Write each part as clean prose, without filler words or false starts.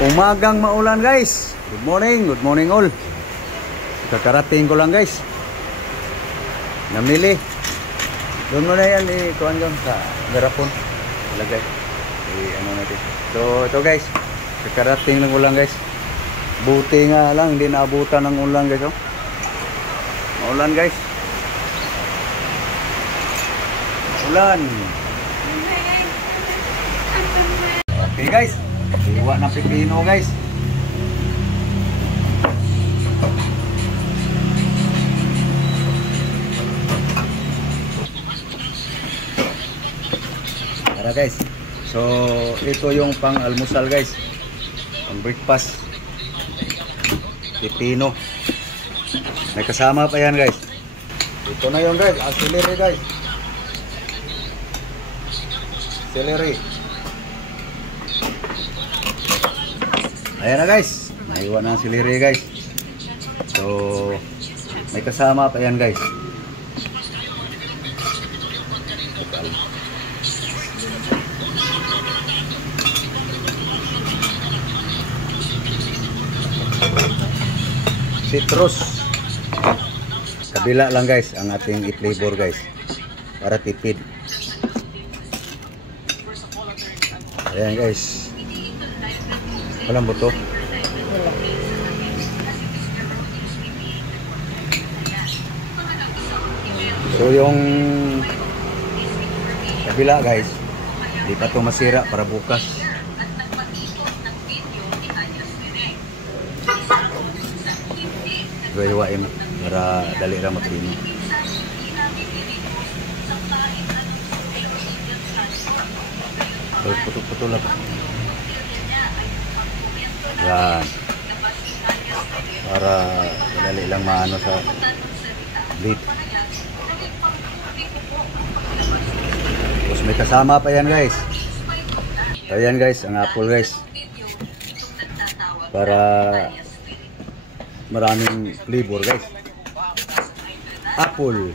Umagang maulan guys. Good morning all. Kakarating ko lang guys. Namili. Doon mo na yan kuhan doon sa garapon. Lagay. Ano natin. So ito guys. Kakarating lang ulan guys. Buti nga lang hindi naabutan ng ulan guys. Oh. Maulan guys. Ulan. Okay guys. Iwa ng pipino guys. Tara guys. So ito yung pang-almusal guys. Ang breakfast. Pipino. May kasama pa yan guys. Ito na yung guys. Celery guys. Celery. Ayan na guys. Naiwan na ang celery guys. So may kasama pa yan guys. Citrus. Kabila lang guys ang ating i-flavor guys. Para tipid. Ayan guys. Walang buto. So yung kabila guys, hindi pa ito masira para bukas. Iwain para dali lang matino. Puto-puto lang. Yan. Para dali lang maano sa lid. Tapos may kasama pa yan guys. Ayan guys, ang apple guys. Para maraming flavor guys. Apple.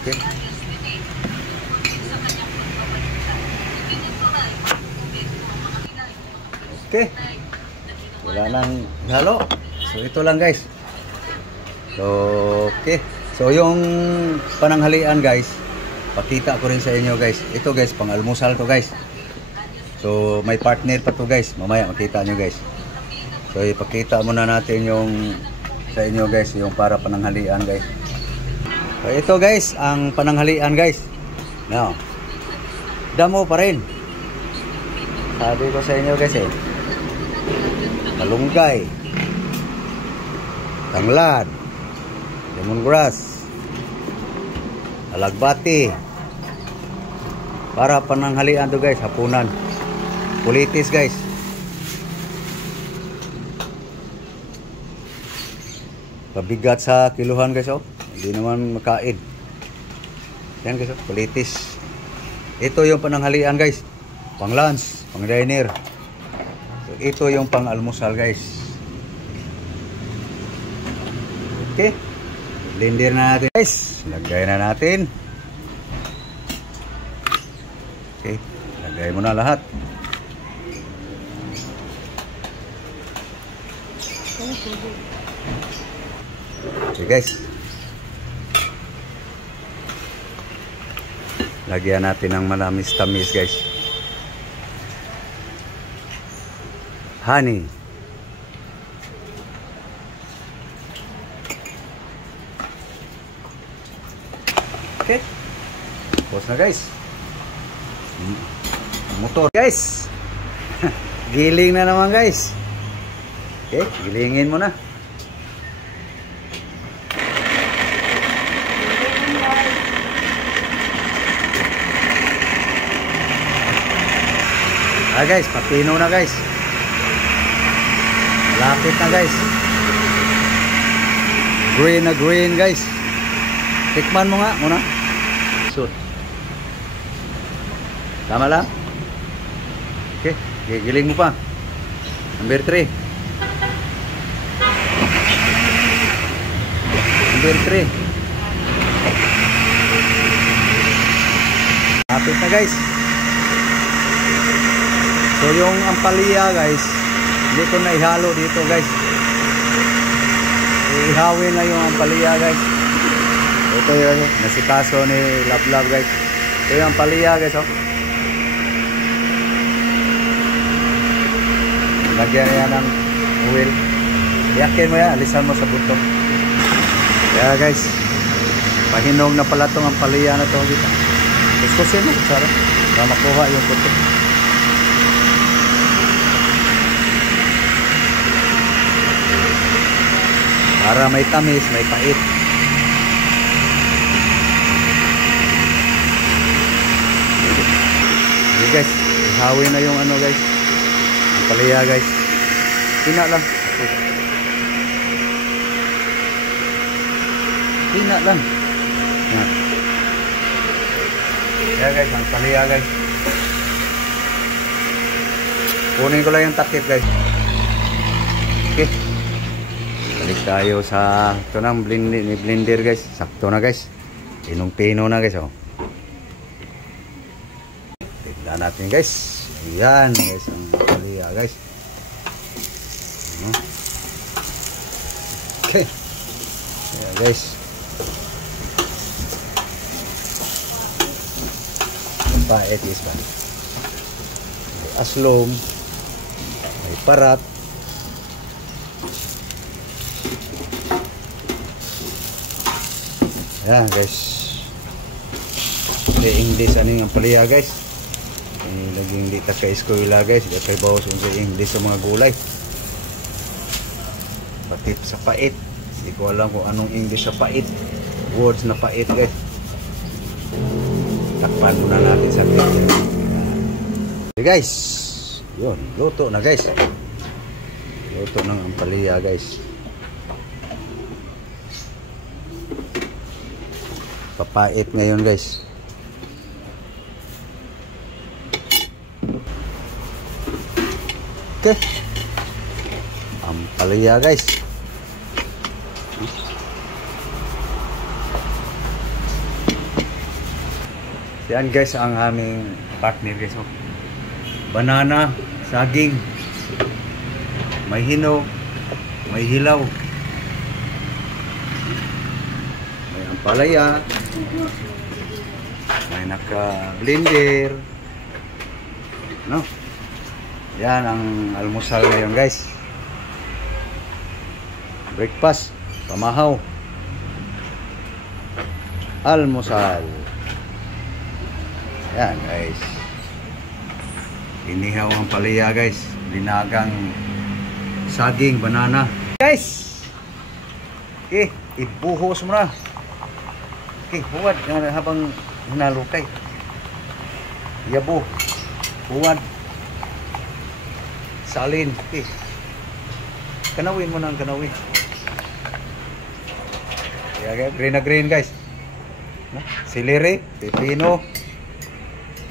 Okay. Okay. Wala nang halo. So ito lang guys. So okay. So yung pananghalian guys, pakita ko rin sa inyo guys. Ito guys, pang-almusal to guys. So may partner pa to guys. Mamaya makita nyo guys. So ipakita muna natin yung sa inyo guys, yung para pananghalian guys. So ito guys, ang pananghalian guys. Now, damo pa rin. Sabi ko sa inyo guys malunggay, tanglad, lemongrass, alagbati. Para pananghalian to guys, hapunan. Pulitis guys. Pabigat sa kiluhan guys oh. Hindi naman makain. Yan guys oh, pulitis. Ito yung pananghalian guys. Pang lunch, pang dinner. So, ito yung pang almusal guys. Okay. Blender na natin guys. Lagay na natin. Okay. Lagay mo na lahat. Okay guys. Lagyan natin ng manamis-tamis guys. Honey. Okay. Tapos na guys. Motor guys. Giling na naman guys. Okay, gilingin mo na. Guys, papino na guys. Malapit na guys. Green na green guys. Tikman mo nga muna. Shoot. Tama lang. Okay, gigiling mo pa. Number 3. Number 3. Kapit na guys. So yung ampalaya guys, hindi ko na ihalo dito guys. Ihawin na yung ampalaya guys. Ito yun, nasikaso ni Lablab guys. Ito yung ampalaya guys, oh. Lagyan niya ng oil. Iyakin mo yan, alisan mo sa buto. Kaya guys, pahinog na pala itong ampalaya na ito dito. Kuskusin mo, sarap. Para makuha yung buto. Para may tamis, may pait. Okay guys, ihawin na yung ano guys. Ang palaya guys. Pina lang. Pina lang. Yan. Yan guys, ang palaya guys. Kunin ko lang yung takip guys. Okay. Balik tayo sa ito ng blender guys. Sakto na guys. Pinong-pino na guys, oh. Tignan natin guys. Ayan guys, ang palaya guys. Okay. Ayan guys. Pait is pa. May aslom. May parat. Ayan guys. Okay, English ano yung palaya guys. Naging di taka-eskwela guys. Kaya bawas yung English sa mga gulay. Pati sa pait. Hindi ko alam kung anong English sa pait. Words na pait guys. Takpan muna natin sa picture. Okay guys. Yun. Luto na guys. Luto ng ampalaya guys. Papait ngayon guys. Okay. Ampalaya guys. Yan guys ang aming partner guys. Oh. Banana, saging, may hinog, may hilaw, may ampalaya, may naka-blender. No? Yan ang almusal ngayon guys. Breakfast, pamahaw, almusal. Yan guys. Inihaw ang palaya guys. Binagang saging, banana. Guys! Okay, ibuhos mo na. Okay, huwad habang hinalukay. Yabo. Huwad. Salin. Okay. Kanawin mo na ang kanawin. Okay, green na green guys. Celery, pepino.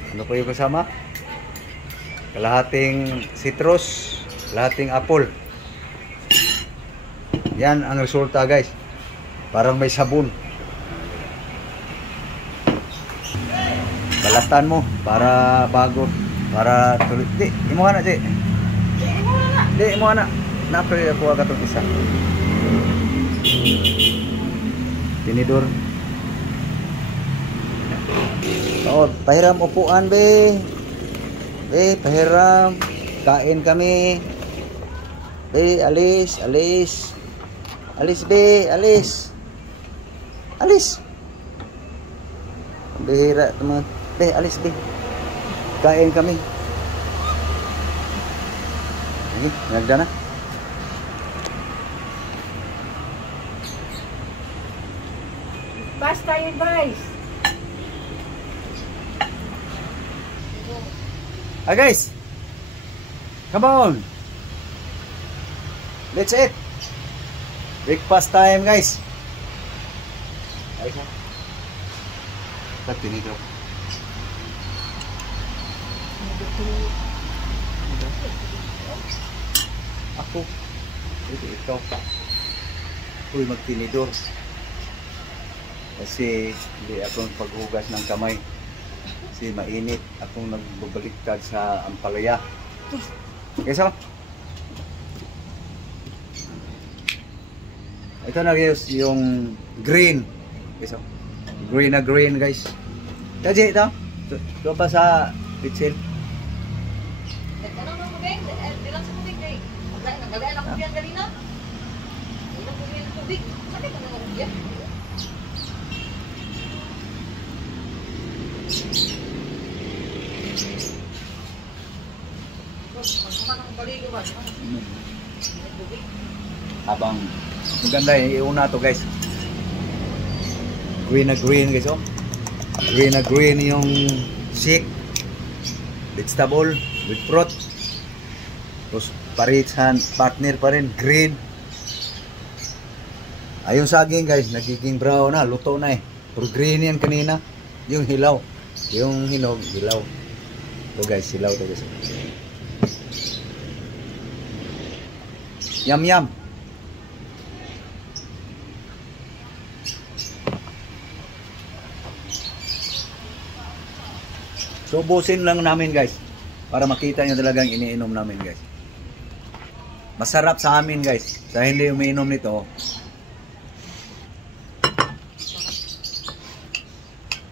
Ano po yung kasama? Kalahating citrus, kalahating apple. Yan ang resulta guys. Parang may sabon. Balatan mo para bago, para tuloy. Di, imo na di. Di, imo na. Napre ako agad itong isa. Tinidor. Oh, pahiram upuan be. Be, pahiram. Kain kami. Be, alis, alis. Alis be, alis. Alis. Bihira teman. Be, alis be. Kain kami. Ini, nagda na. Basta yun, guys. Ah guys, come on, let's eat. Breakfast time guys. Ayos na. Ba't pinito? Ako. Ito ikaw. Uy, magtinidor. Kasi hindi akong paghugas ng kamay. Kasi mainit akong nagbabaliktad sa ampalaya. Okay, so ito na guys, yung green. Okay, so green na green guys. Kaji ito. Ito pa sa pitsil. Nagtanong ng tubig, bilang sa tubig eh. Nagalaan ako yan kanina. Ilang bumili ng tubig. Sabi ko na ng yan. Magkaman ang baligo ba? Tubig. Habang maganda iuna to guys. Green na green guys, oh. Green na green yung shake. Vegetable with fruit. Tapos paritsan partner pa rin green. Ayun saging guys, nagiging brown na, luto na eh. Pero green yan kanina. Yung hilaw. Yung hinog, hilaw. Ito guys, hilaw to guys. Yum yum. So ubusin lang namin guys para makita nyo talagang iniinom namin guys. Masarap sa amin guys. Sa hindi umiinom nito,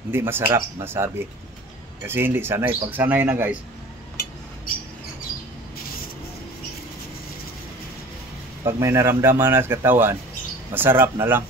hindi masarap, masabi. Kasi hindi sanay. Pag sanay na guys, pag may naramdaman na sa katawan, masarap na lang.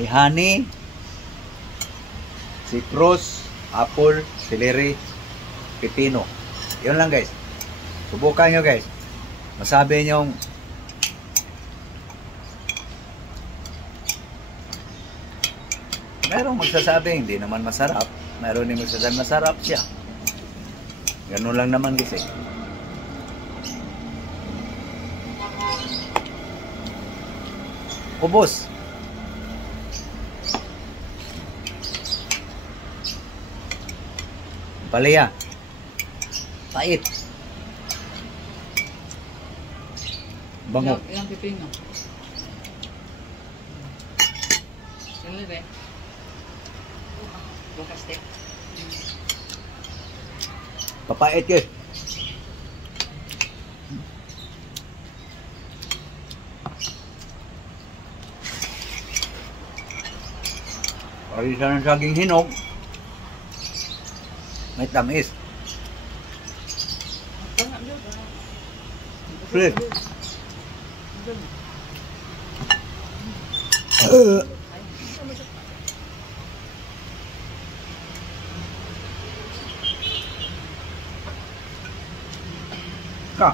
May honey, citrus, apple, celery, pipino. Yun lang guys. Subukan nyo guys. Masabi nyo merong magsasabi hindi naman masarap. Meron din magsasabi masarap siya. Ganun lang naman guys eh. Ubos. Palaya. Pait. Bango. Ilang pipino? Ilang ba? Bukas tek. Papait guys. Parisa ng saging hinog. May tamis. Flip. Ka.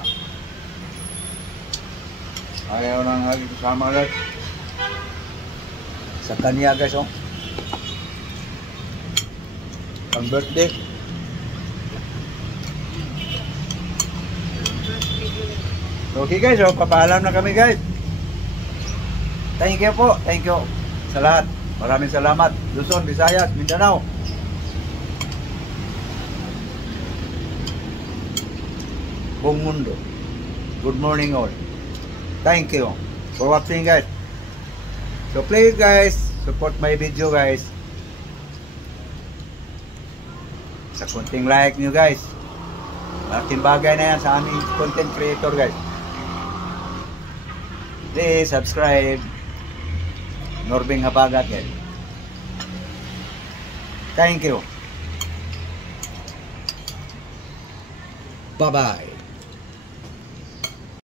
Ayaw nang lagi kasama guys. Sa kanya guys oh. Pang birthday. Okay guys, so papaalam na kami guys. Thank you po, thank you sa lahat. Maraming salamat. Luzon, Visayas, Mindanao. Buong mundo. Good morning all. Thank you for watching guys. So please guys, support my video guys. Sa konting like nyo guys. Malaking bagay na yan sa aming content creator guys. Please subscribe. Norbing Habagat guys. Thank you. Bye-bye.